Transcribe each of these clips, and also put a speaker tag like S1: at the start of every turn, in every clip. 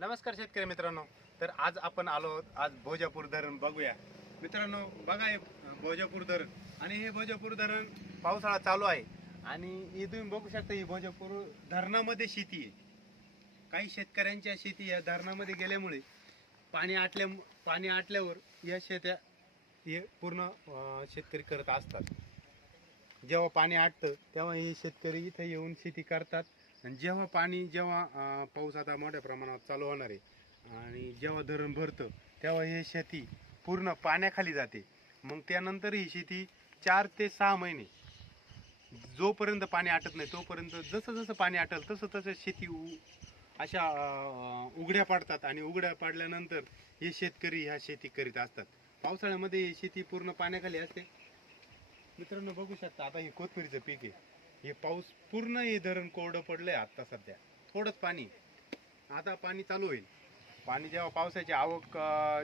S1: नमस्कार शेतकरी मित्रांनो. तर आज आपण आलो आहोत आज भोजापूर धरण बघूया. मित्रांनो बघा हे भोजापूर धरण. आणि हे भोजापूर धरण पावसाळा चालू आहे. आणि हे तुम्ही बघू शकता ही भोजापूर धरणामध्ये शेती आहे. काही शेतकऱ्यांच्या शेती या धरणामध्ये गेल्यामुळे पाणी आटल्या पाणी आटल्यावर या शेत्या हे पूर्ण शेतकरी करत असतात. जेव्हा पाणी आटतं तेव्हा हे शेतकरी इथे येऊन शेती करतात. आणि जेव्हा पाणी जेव्हा पाऊस आता मोठ्या प्रमाणात चालू होणार आहे आणि जेव्हा धरण भरतं तेव्हा हे शेती पूर्ण पाण्याखाली जाते. मग त्यानंतर ही शेती चार ते सहा महिने जोपर्यंत पाणी आटत नाही तोपर्यंत जसं जसं पाणी आटल तसं तसं शेती उ- अशा उघड्या पाडतात. आणि उघड्या पाडल्यानंतर हे शेतकरी ह्या शेती करीत असतात. पावसाळ्यामध्ये ही शेती पूर्ण पाण्याखाली असते. मित्रांनो बघू शकता आता हे कोथमिरीचं पीक आहे. हे पाऊस पूर्ण हे धरण कोरडं पडलंय आता सध्या. थोडंच पाणी. आता पाणी चालू होईल. पाणी जेव्हा पावसाची आवक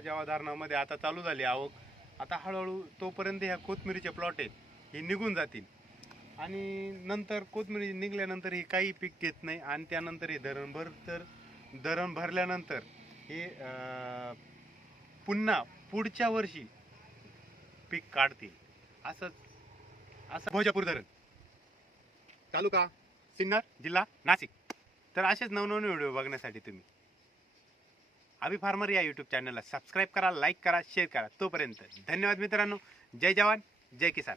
S1: जेव्हा धरणामध्ये आता चालू झाली आवक आता हळूहळू तोपर्यंत ह्या कोथमिरीचे प्लॉट आहेत हे निघून जातील. आणि नंतर कोथमिरी निघल्यानंतर हे काही पीक घेत नाही आणि त्यानंतर हे धरण भर तर धरण भरल्यानंतर हे पुन्हा पुढच्या वर्षी पीक काढतील. असंच असं भोजापूर धरण. तालुका सिन्नर जिल्हा नाशिक. तर असेच नवनवीन व्हिडिओ बघण्यासाठी तुम्ही. अभि फार्मर या यूट्यूब चॅनलला सबस्क्राईब करा लाईक करा शेअर करा. तोपर्यंत धन्यवाद मित्रांनो. जय जवान जय किसान.